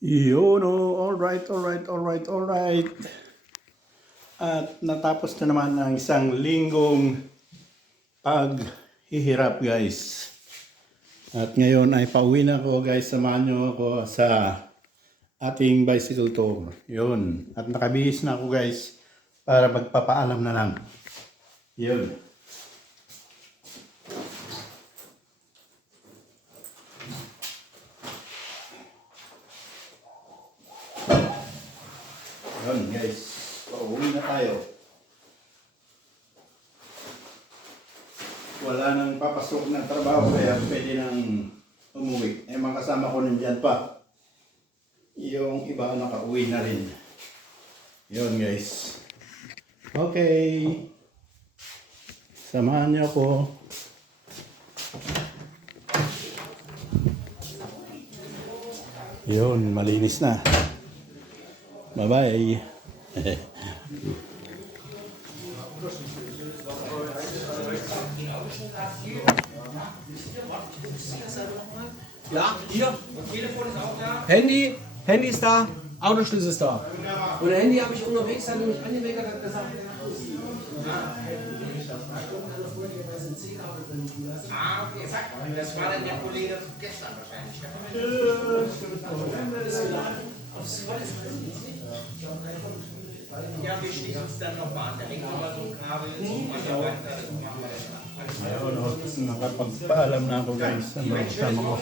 Yun, oh, alright, alright, alright, alright. At natapos na naman ang isang linggong paghihirap, guys. At ngayon ay pauwi na ako, guys. Samahan nyo ako sa ating bicycle tour. Yun. At nakabihis na ako, guys, para magpapaalam na lang. Yun. Yun, guys. Pauwi na tayo. Wala nang papasok ng trabaho kaya pwede nang umuwi. Eh, mga kasama ko nandyan pa. Yung iba nakauwi na rin. Yun, guys. Okay. Samahan niyo ako. Yun, malinis na. Bye-bye. Ja, hier. Handy ist da, Autoschlüssel ist da. Und das Handy habe ich unterwegs, hat nämlich angemeckert, hat gesagt, Okay, das war dann der Kollege gestern wahrscheinlich. Ja, wir schließen uns dann noch mal an. Da hängt immer so ein Kabel, so weiter. Ayun, nakapagpaalam na ako, guys. Sa mga kasama ko.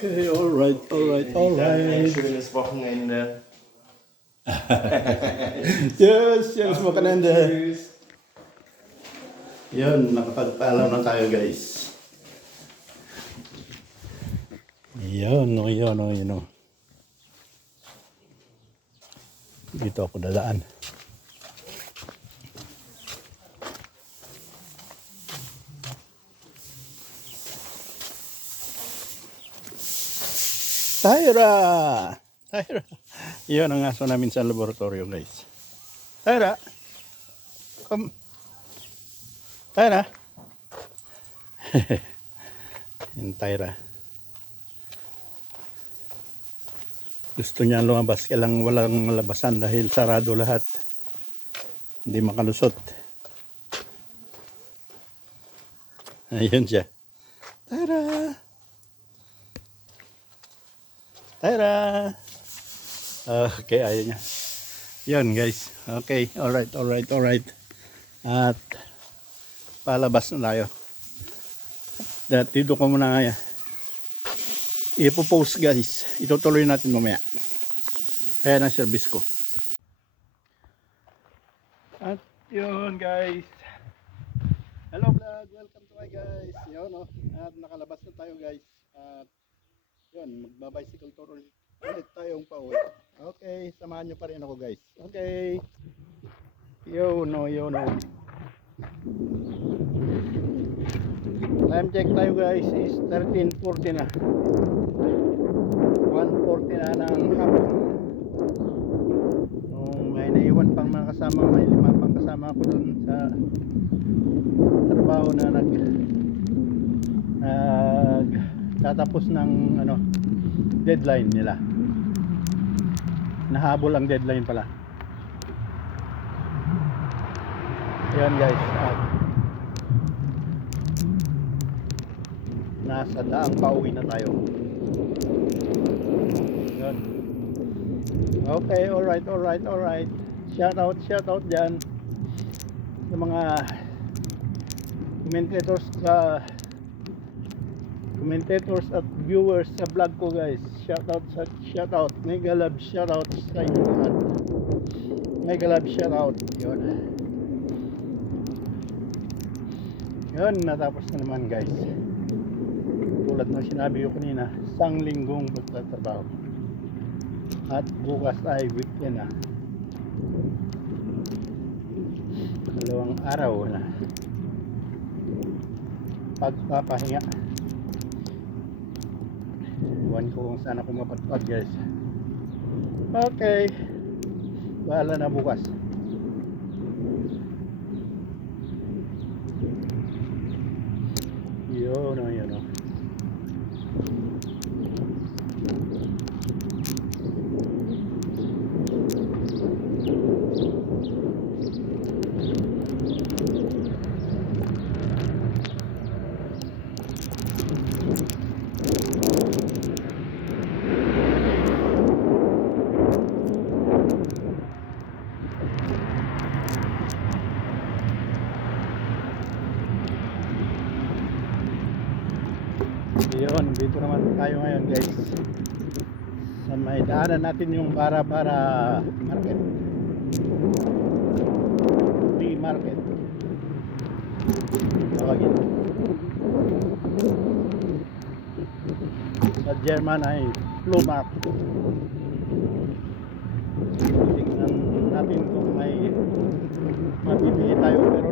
Okay, alright, alright, Ein alright. schönes Wochenende. Yes, yes, makananda. Yun, nakapagpaalam na tayo, guys. Yun, yun. Dito ako dadaan. Tyra! Yun ang aso namin sa laboratorio, guys. Tyra! Come. Tyra! Yung Tyra. Gusto niya lumabas, kailang walang labasan dahil sarado lahat. Hindi makalusot. Ayun siya. Tyra! Tyra! Okay, ayun niya. Yun, guys. Okay, alright. At palabas na tayo. Dito ko muna ipopost, guys. Itutuloy natin mamaya. Ayan ang service ko. At yun, guys. Hello vlog, welcome to my guys. Yun, no? At nakalabas na tayo, guys. At yun, magbabicycle tour ulit tayong pauwi. Okay, samahan nyo pa rin ako, guys. Okay. Yun, no. Time check tayo, guys, is 13:40 na. 1:40 na ng hapon. May naiwan pang mga kasama, may 5 pang kasama ko dun sa trabaho na tatapos ng deadline nila. Nahabol ang deadline pala. Ayan, guys. Nasa daang pauwi na tayo. Ayan. Okay, alright. Shout out dyan sa mga commentators at viewers sa vlog ko, guys. Shout out. Mega love shout out sa inyo lahat. Mega love shout out. Yun, natapos na naman, guys. tulad ng sinabi ko kanina, isang linggong pagtatrabaho. At bukas ay weekend na. 2 araw na pagpapahinga. Iwan ko kung saan ako mapatpad guys. Okay, bahala na bukas. Yun o, yun o. Yun, dito naman tayo ngayon guys. Sa may daanan natin yung Bara-Bara Market. Free market. Tawagin. Sa German ay Flohmarkt. Tingnan natin kung may mabibili tayo, pero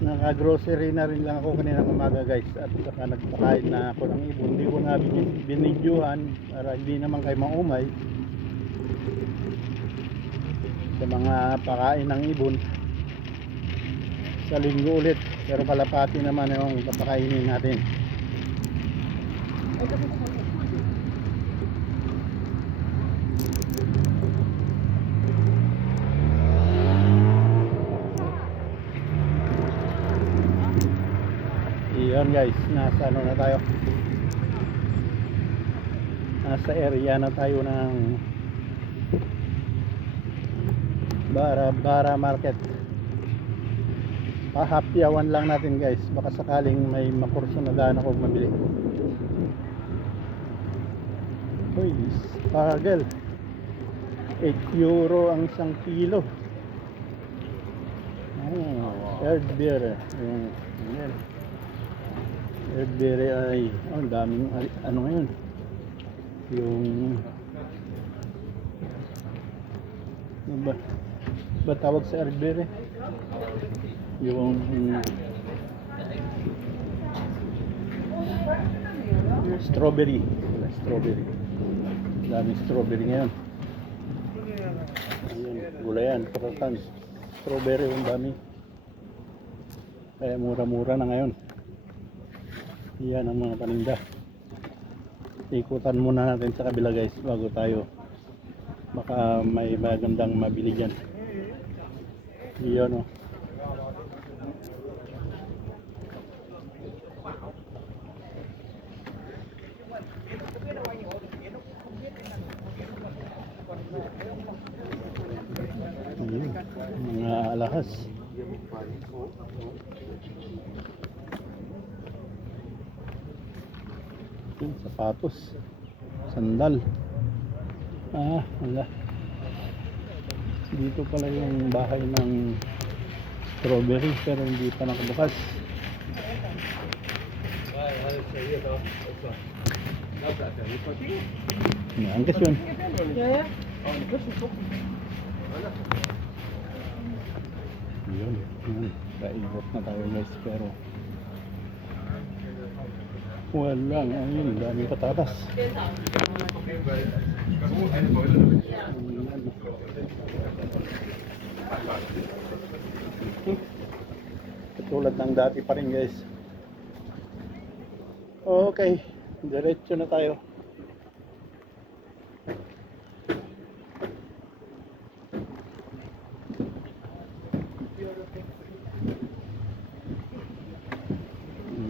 naka-grocery na rin lang ako kanina umaga guys, at saka nagpakain na ako ng ibon. Hindi ko na binidyohan para hindi naman kayo maumay sa mga pakain ng ibon. Sa linggo ulit, pero kalapati naman yung papakainin natin. Yun guys, nasa ano na tayo, nasa area na tayo ng Bara-Bara Market. Pahapyawan lang natin guys, baka sakaling may makurso na daan ako mabili. Uy, spargel, 8 euro ang 1 kilo. Erdbeer, yan. Erdbeer ay ang daming ano ngayon, yung ano ba tawag sa Erdbeer, yung strawberry, daming strawberry ngayon. Ayun, gulayan, karatan, strawberry, ang dami, kaya mura-mura na ngayon. Yan ang mga paninda. Ikutan muna natin sa kabila guys bago tayo, baka may magandang mabili dyan. Yan o. Mga alahas. Sapatos, sandal. Wala. Dito pala yung bahay ng strawberry, pero hindi pa nakabukas. Angkas yun. Yun. Kaibot na tayo guys, pero walang, ayun, daming patatas. Katulad ng dati pa rin guys. Okay, diretso na tayo.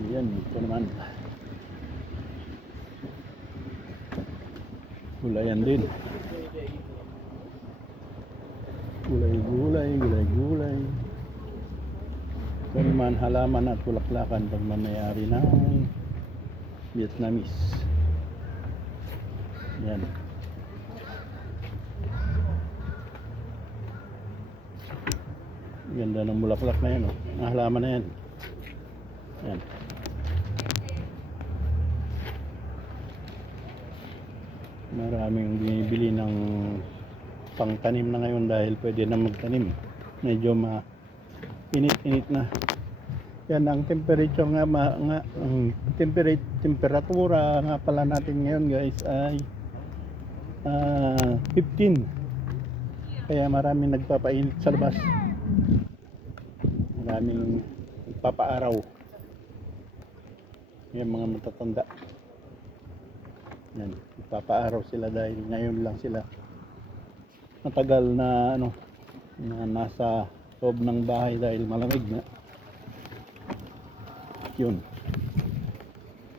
Yan, ito naman. Gulayan din. Gulay. Ito naman halaman at bulaklakan pag manayari ng Vietnamese. Yan. Ganda ng bulaklak na yan, oh. Ang halaman na yan. Yan. Maraming binibili ng pangtanim na ngayon dahil pwede na magtanim. Medyo init na. Yan ang temperature nga, ang temperatura nga pala natin ngayon guys ay 15. Kaya maraming nagpapainit sa labas. Maraming nagpapaaraw. Yan mga matatanda. Yan, nagpapaaraw sila dahil ngayon lang sila matagal na na nasa loob ng bahay dahil malamig na. Yun.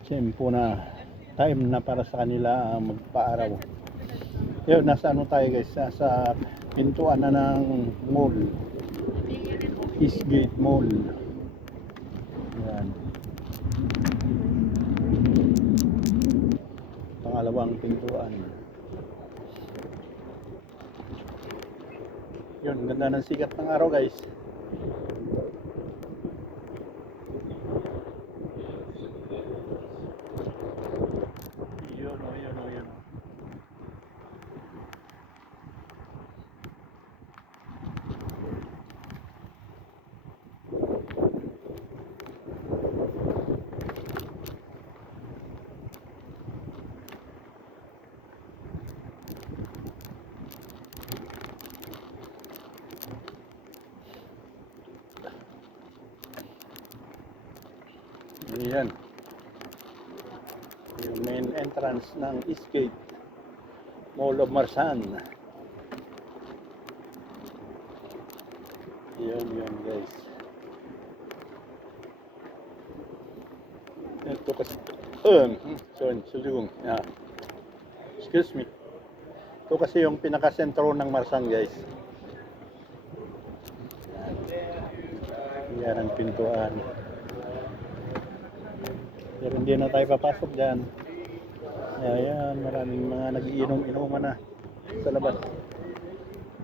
Tempo na time na para sa kanila magpaaraw. Yun, nasa tayo guys, nasa pintuan na ng mall. Eastgate Mall. Yan. Pangalawang pintuan. Yun, ganda ng sikat ng araw guys. Yun. Ayan. Yung main entrance ng Eastgate Mall of Marsan. Yun guys. Ito kasi sorry, excuse me. Ito kasi yung pinaka-sentro ng Marsan guys. Yan ang pintuan. Pero hindi na tayo papasok dyan. Ayan, maraming mga nagiinom-inuman na sa labas.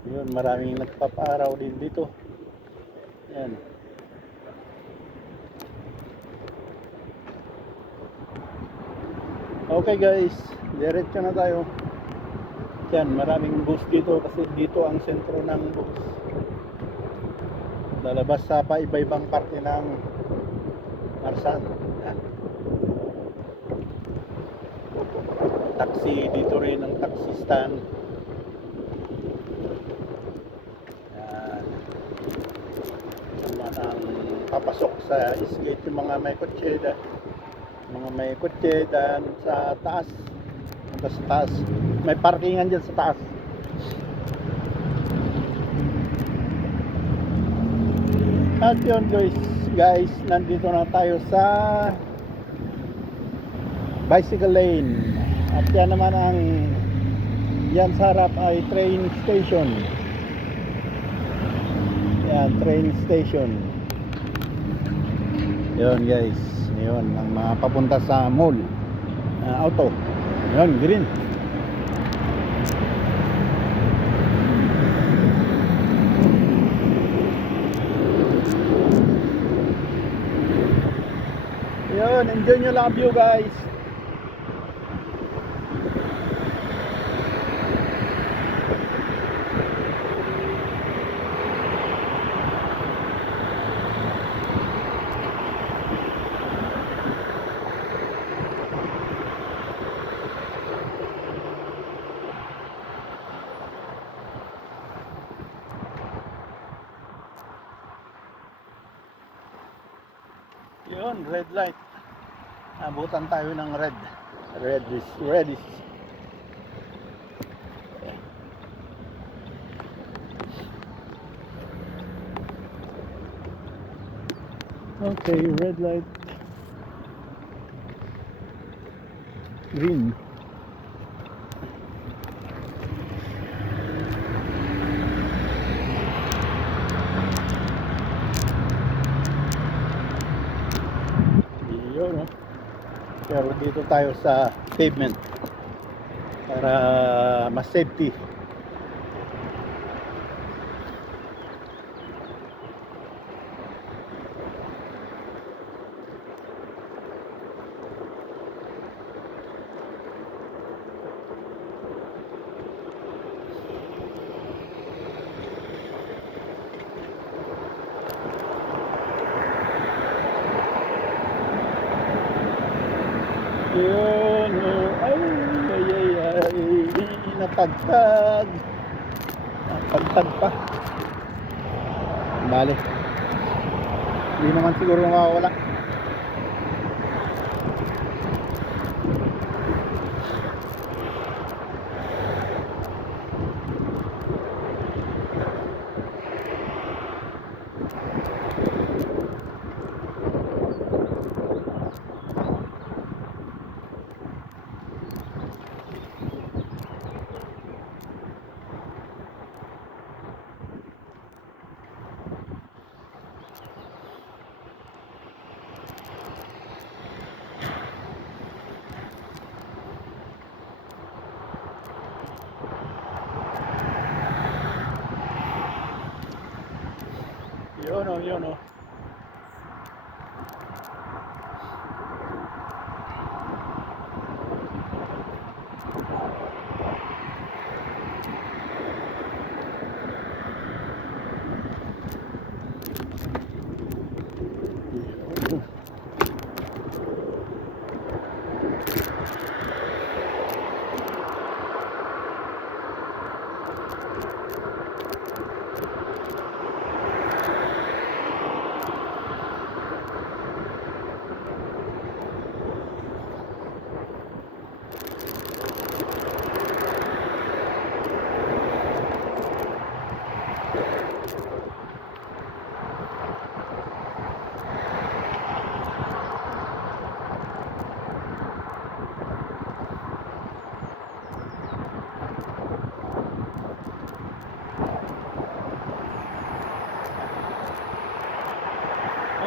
Yun, maraming nagpapaaraw din dito. Ayan. Okay guys, diretso na tayo. Yan, maraming bus dito kasi dito ang sentro ng bus. Lalabas sa iba-ibang parte ng Marsan. Yan. Taxi dito rin ang taxi stand. Yan. Ang papasok sa Eastgate yung mga may kotse dan sa taas. Punta sa taas. May parkingan dyan sa taas. At yun guys, nandito na tayo sa bicycle lane. At yan naman yan sa harap ay train station. Yan, train station. Yun guys, yun ang mga papunta sa mall. Auto. Yun, green. Yun, enjoy nyo lang ang view guys. Yun, red light. Abutan tayo ng red. Red is. Okay, red light. Green. Yun, no? Pero dito tayo sa pavement para mas safety. Yun, oh. Ay, ay, ay, ay. Natagtag. Natagtag pa. Bale. Hindi naman siguro mawawala. Yun, oh, yun, oh.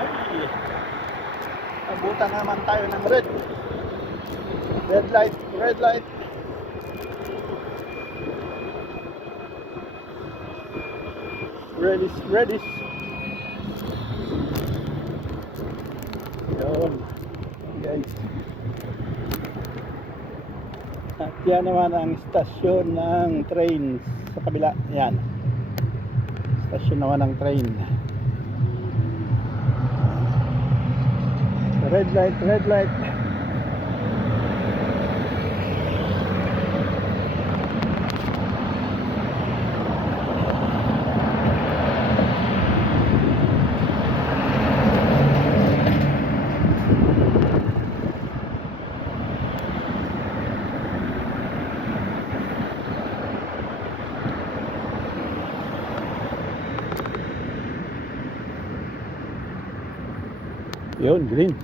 Ay, abutan naman tayo ng red. Red light, red light. Redis, redis. Yun, guys. At yan naman ang istasyon ng train sa kabila. Yan. Istasyon naman ng train. Red light, red light. Yun, green.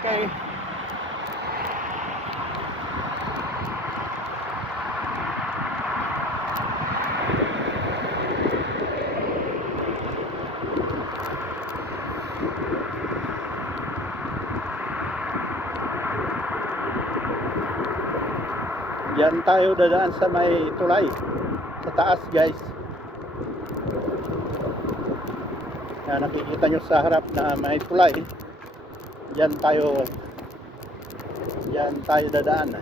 Okay. Diyan tayo dadaan sa may tulay. Sa taas, guys. Yan, nakikita nyo sa harap na may tulay. Diyan tayo dadaan.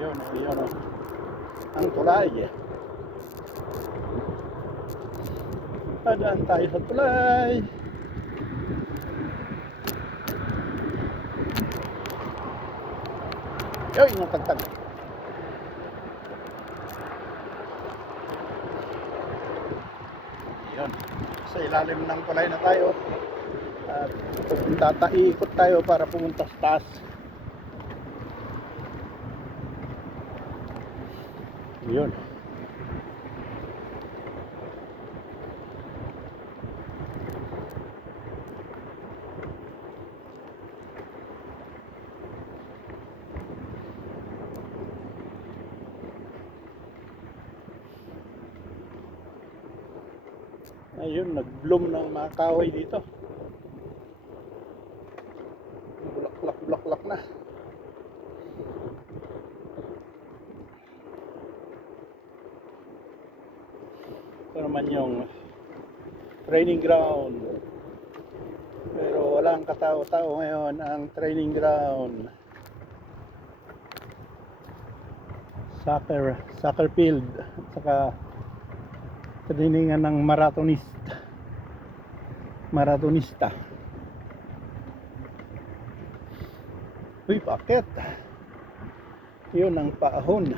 Yun, yun, ang tulay. Dadaan tayo sa tulay. Yoy, natagtag. Yun, sa ilalim ng tulay na tayo. At ikot tayo para pumunta sa taas. Yun. Ayun, nag-bloom ng mga kahoy dito. Bulaklak na. naman yung training ground. Pero walang katao-tao ngayon ang training ground. Soccer field at saka trainingan ng maratonista. Uy, bakit? Yun ang paahon.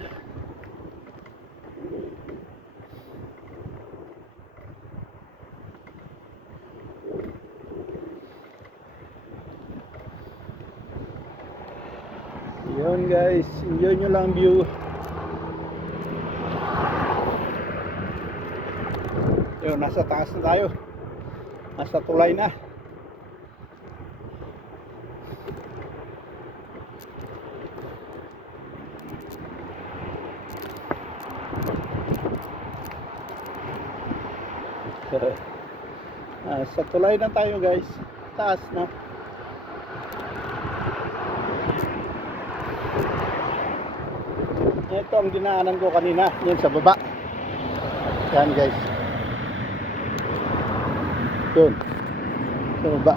Yun guys, enjoy nyo lang view. Yun, nasa taas na tayo. Nasa tulay na. Sa tulay na tayo guys. Taas na. Ito ang dinaanan ko kanina, yun sa baba. Yan guys. Yun. Sa baba.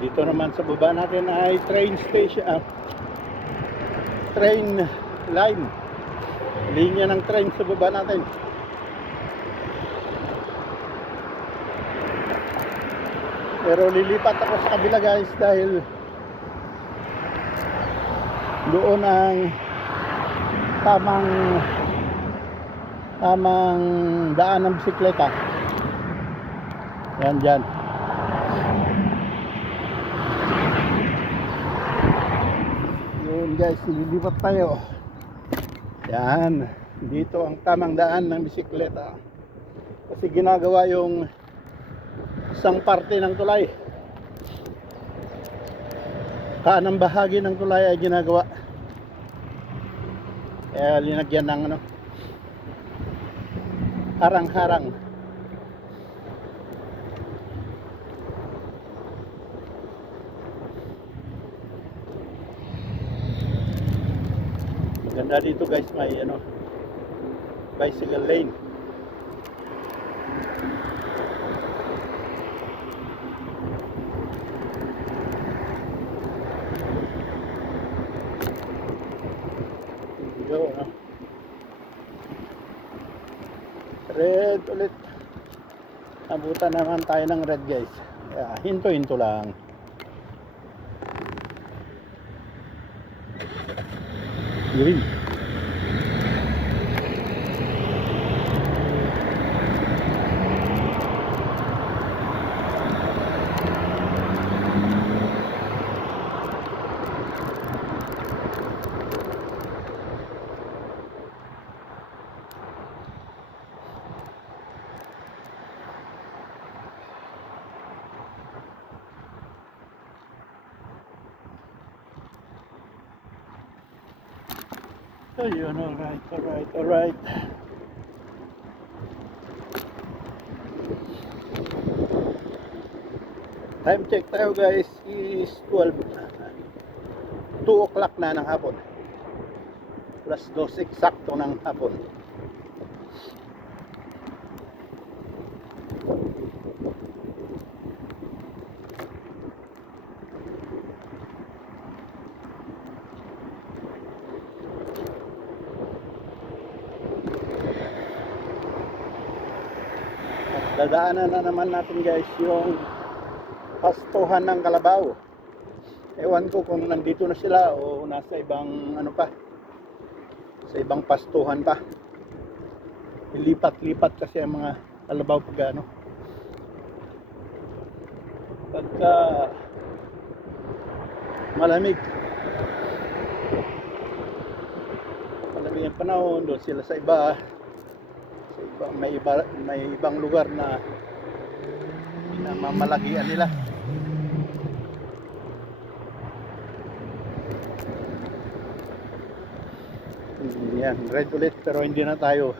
Dito naman sa baba natin ay train station, train line, linya ng train sa baba natin. Pero lilipat ako sa kabila guys dahil doon ang tamang daan ng bisikleta. Yan dyan. Guys, lilipat tayo. Yan, dito ang tamang daan ng bisikleta. Kasi ginagawa yung isang parte ng tulay. Kanang bahagi ng tulay ay ginagawa. Kaya linagyan ng harang-harang. Ganda dito guys, may bicycle lane. Go, red ulit. Abutan naman tayo ng red guys. Hinto-hinto lang. Green. Ayun, alright. Time check tayo guys is 2 o'clock na ng hapon. Plus 2 eksakto ng hapon. Dadaanan na naman natin guys yung pastuhan ng Kalabaw. Ewan ko kung nandito na sila o nasa ibang sa ibang pastuhan pa. Lipat-lipat kasi ang mga Kalabaw pagka malamig ang panahon, doon sila sa iba. May ibang lugar na mamalagian nila. yan, red ulit, pero hindi na tayo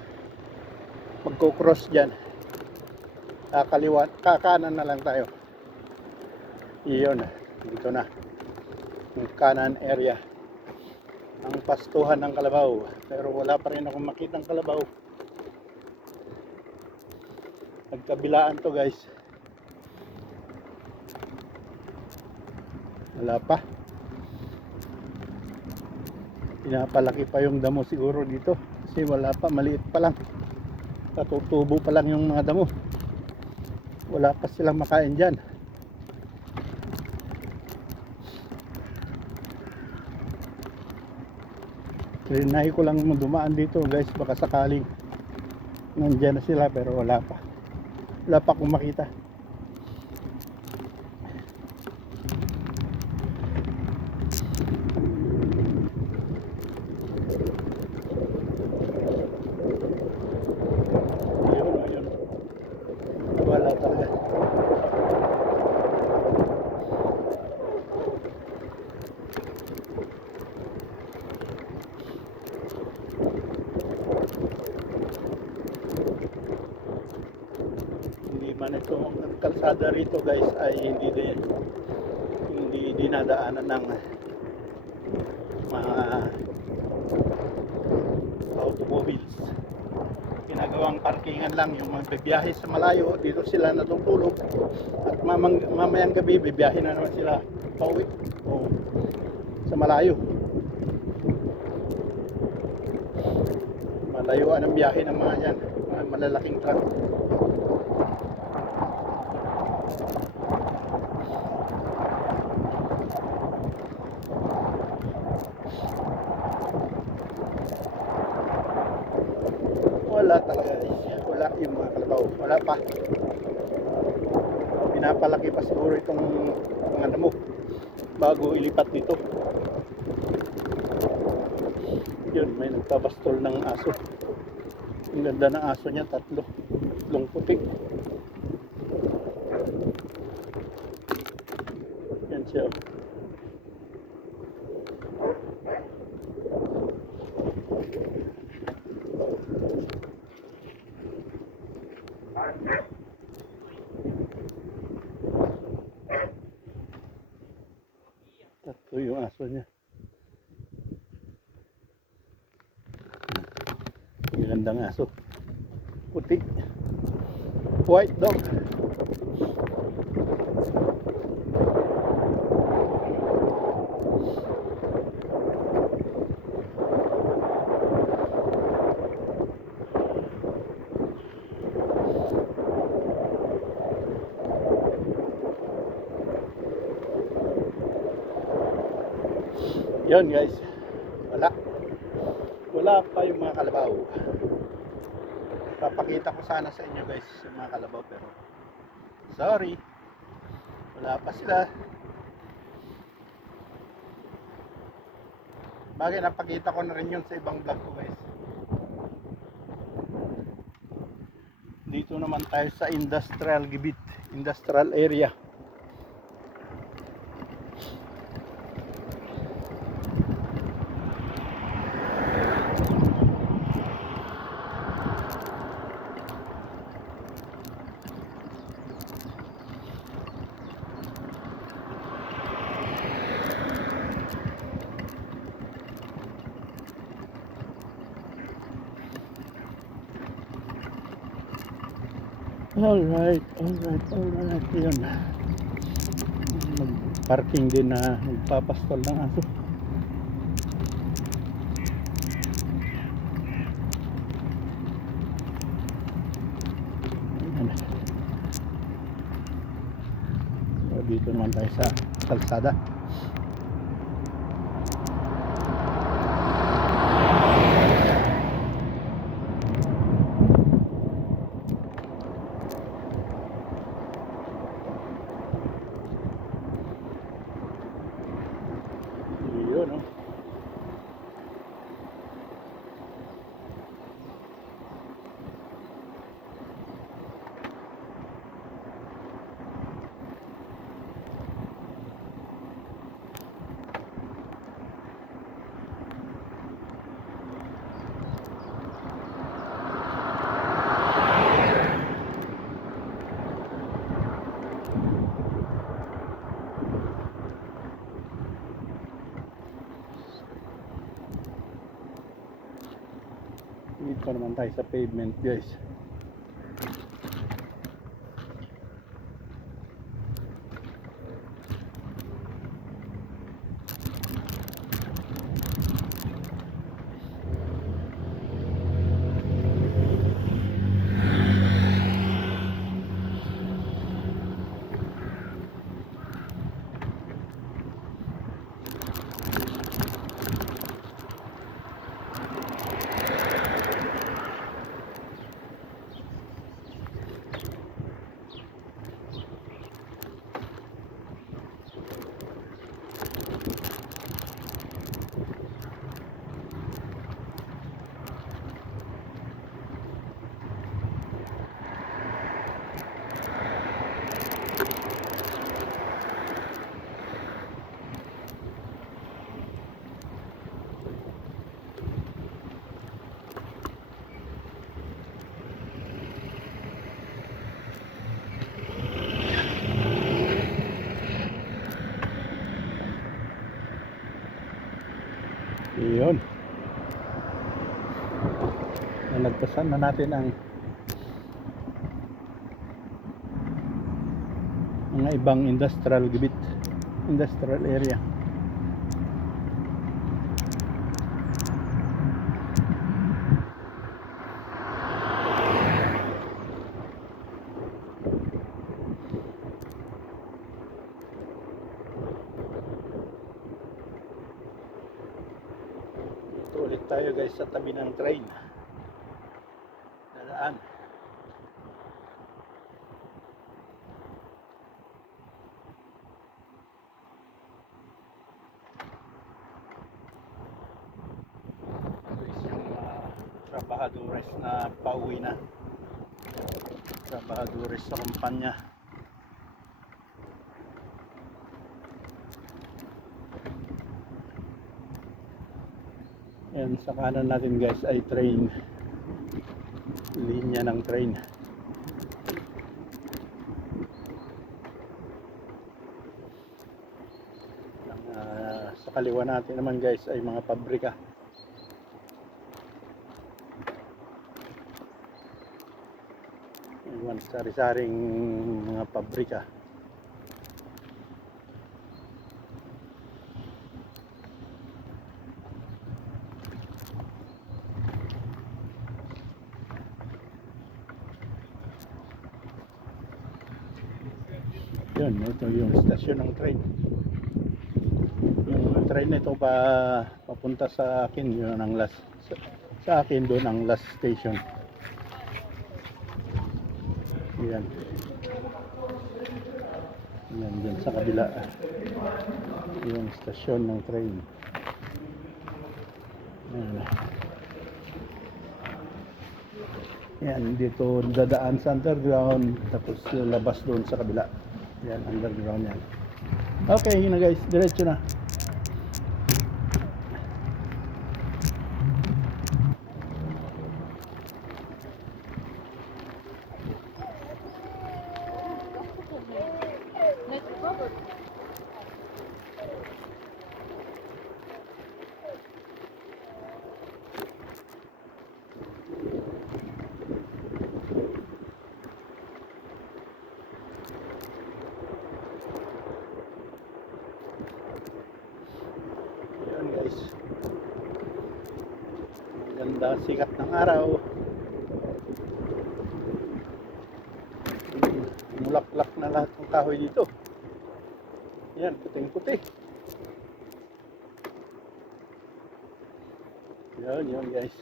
magko-cross dyan. Kakanan na lang tayo. Iyon, dito na yung kanan area, ang pastuhan ng kalabaw, pero wala pa rin akong makitang kalabaw. Nagkabilaan to guys, wala pa. Pinapalaki pa yung damo siguro dito kasi wala pa, maliit pa lang, katutubo pa lang yung mga damo, wala pa silang makain dyan. Trinay ko lang dumaan dito guys, baka sakaling nandyan na sila, pero wala pa akong makita. Ayun, wala talaga. Hindi man ito ang kalsada rito guys ay hindi dinadaanan ng mga automobiles. Ginagawang parkingan lang, yung magbibiyahe sa malayo dito sila natutulog, at mamayang gabi bibiyahe na naman sila pauwi o sa malayo. Malayuan ang biyahe ng mga yan, mga malalaking truck. Wala talaga, wala yung mga kalabaw, wala pa. Pinapalaki pa siguro itong mga damo bago ilipat dito. Yun, may nagpabastol ng aso. Ang ganda ng aso niya, tatlong puti. Yan siya. Tatlo yung aso niya. Magandang aso. Puti. White dog. Yun guys, wala pa yung mga kalabaw. Papakita ko sana sa inyo guys yung mga kalabaw, pero sorry, wala pa sila. Bagay, napakita ko na rin yun sa ibang vlog ko guys. Dito naman tayo sa industrial gibit, industrial area. Alright. Yun. Mag-parking din na magpapastol ng aso. Ayan. So, dito naman tayo sa kalsada. Yun, no? Dito naman tayo sa pavement guys. Iyon. Nalagpasan na natin ang mga ibang industrial gibit, industrial area. Ito ulit tayo guys sa tabi ng train. Dadaan. Trabahadores na pauwi na, trabahadores sa kumpanya. Yan sa kanan natin guys ay train, linya ng train. Sa kaliwa natin naman guys ay mga pabrika. Sari-saring mga pabrika. Yun, ito yung stasyon ng train. Yung train nito papunta sa akin, yun ang last, sa akin doon ang last station. Yan. Yan dyan sa kabila. Yung stasyon ng train. Yan. Yan, dito dadaan sa underground. Tapos labas doon sa kabila. Yan, underground yan. Okay, yun na guys. Diretso na. Guys, maganda sikat ng araw, mulaklak na lahat ng kahoy dito. Yan, puting puti. Yun guys.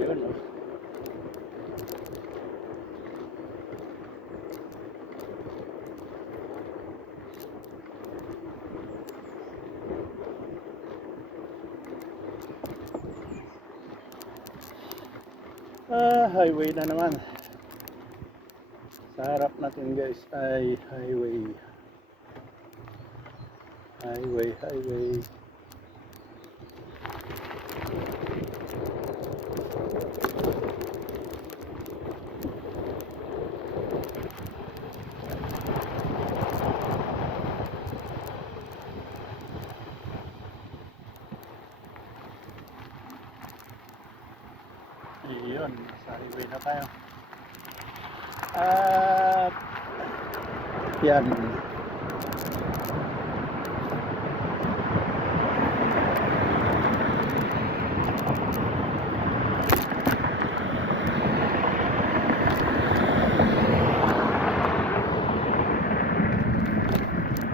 Yun, oh. Highway na naman. Sa harap natin guys ay highway. Highway. Iyon, sa highway na tayo. At yan.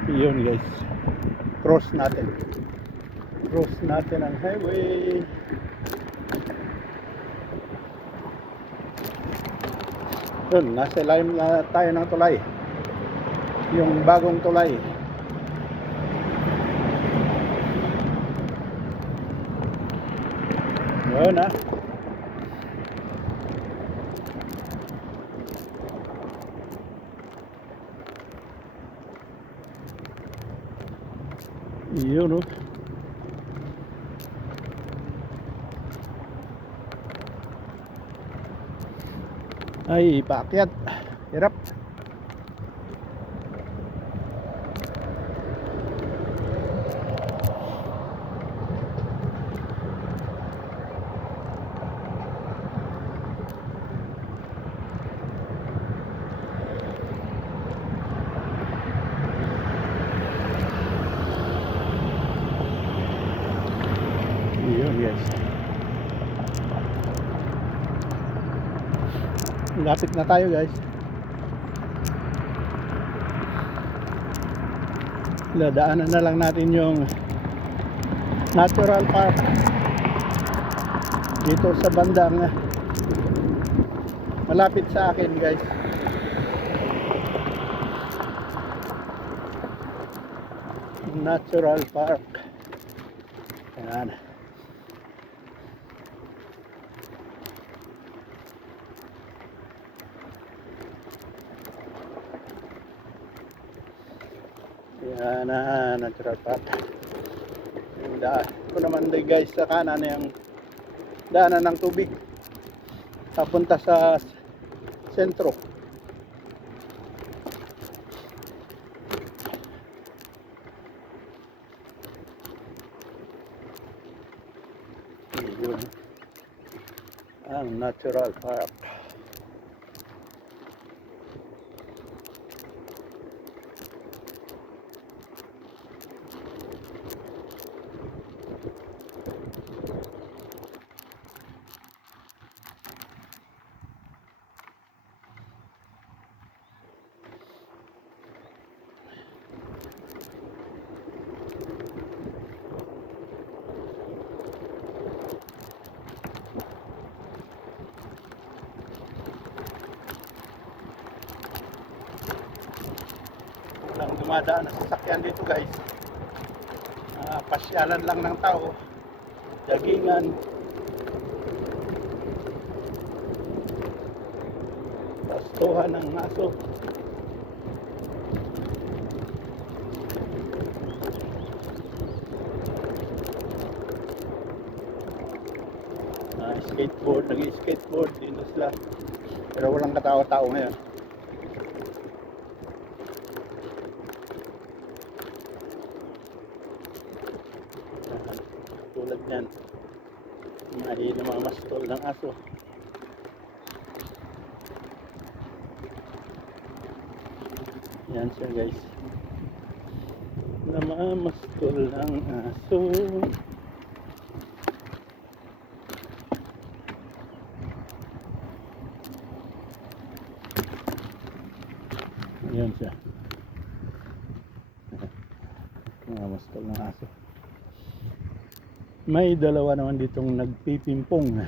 Iyon guys. Cross natin ang highway. Yun, nasa ilalim na tayo ng tulay. Yung bagong tulay. Yun ah. Yun oh. Ay, paakyat. Hirap. Yun guys. Lapit na tayo guys. Dadaanan na lang natin yung natural park dito sa bandang malapit sa akin guys. Natural park. Ayan. Yan na, natural park. Yung daan ko naman din guys sa kanan yung daanan ng tubig papunta sa sentro. Yun ang natural park. Walang dumadaan na sasakyan dito guys. Pasyalan lang ng tao, jagingan, pastuhan ng aso. Skateboard, nag-skateboard dito sila, pero walang katao-tao ngayon. Tulad yan, may namamastol ng aso. Yan siya guys, namamastol ng aso. Yan siya, namamastol ng aso. May dalawa naman ditong nagpipimpong.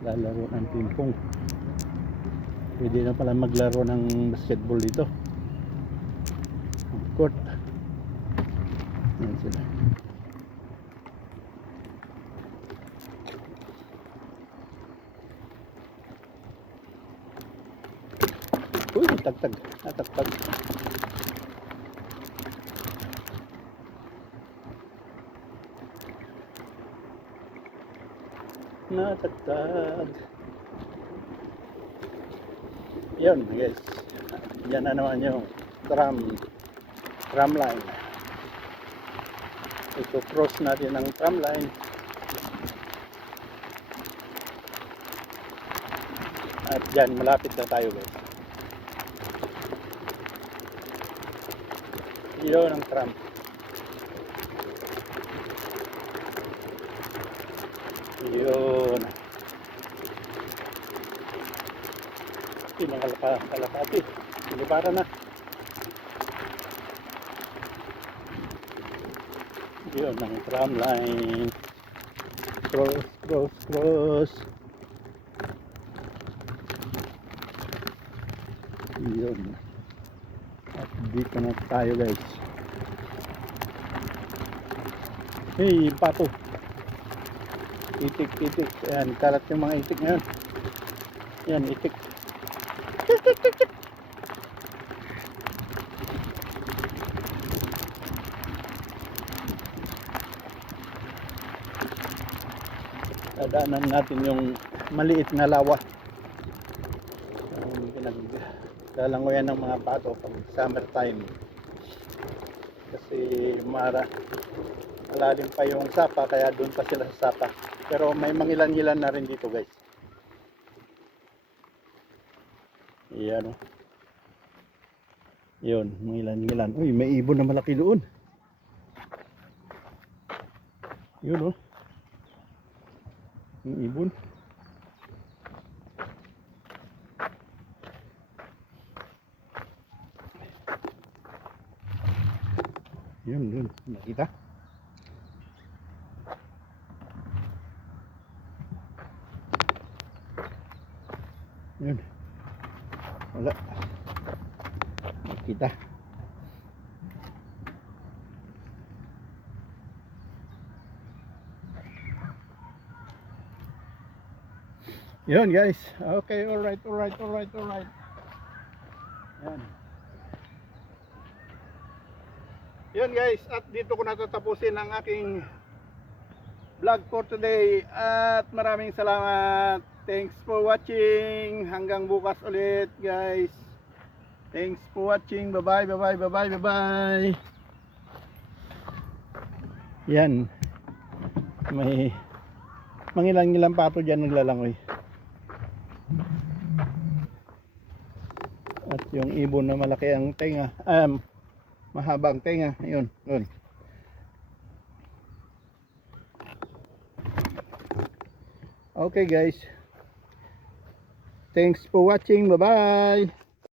lalaro ng pingpong. Pwede na pala maglaro ng basketball dito. Ang court. Yan sila. Uy, tagtag. Natagtag. Natagtag. Yun guys. Yan na naman yung tram line. Ito cross natin ang tram line. At dyan malapit na tayo guys. Yun ang tram. Yun. Pinakalakati. Piniparan na. Yun ang tram line. Cross. Yun. At dito na tayo guys. Hey, pato. Itik. Ayan, kalat yung mga itik ngayon. Yan, itik. Dadaanan natin yung maliit na lawa. Lalangoyan ng mga pato pag summer time. Kasi malalim pa yung sapa, kaya doon pa sila sa sapa. Pero may mangilan-ngilan na rin dito guys. Yan o. Yun, mangilan-ngilan. Uy, may ibon na malaki doon. Yun o. Yung ibon. Yun. Nakita? Yun. Wala. Nakita. Yun guys. Okay, alright. Yan. Yun guys, at dito ko natatapusin ang aking vlog for today. At maraming salamat. Thanks for watching. Hanggang bukas ulit guys. Thanks for watching. Bye bye. Yan. May mangilang-ngilang pato dyan naglalangoy. At yung ibon na malaki ang tenga. Mahabang tenga. Yun. Okay guys. Thanks for watching. Bye bye.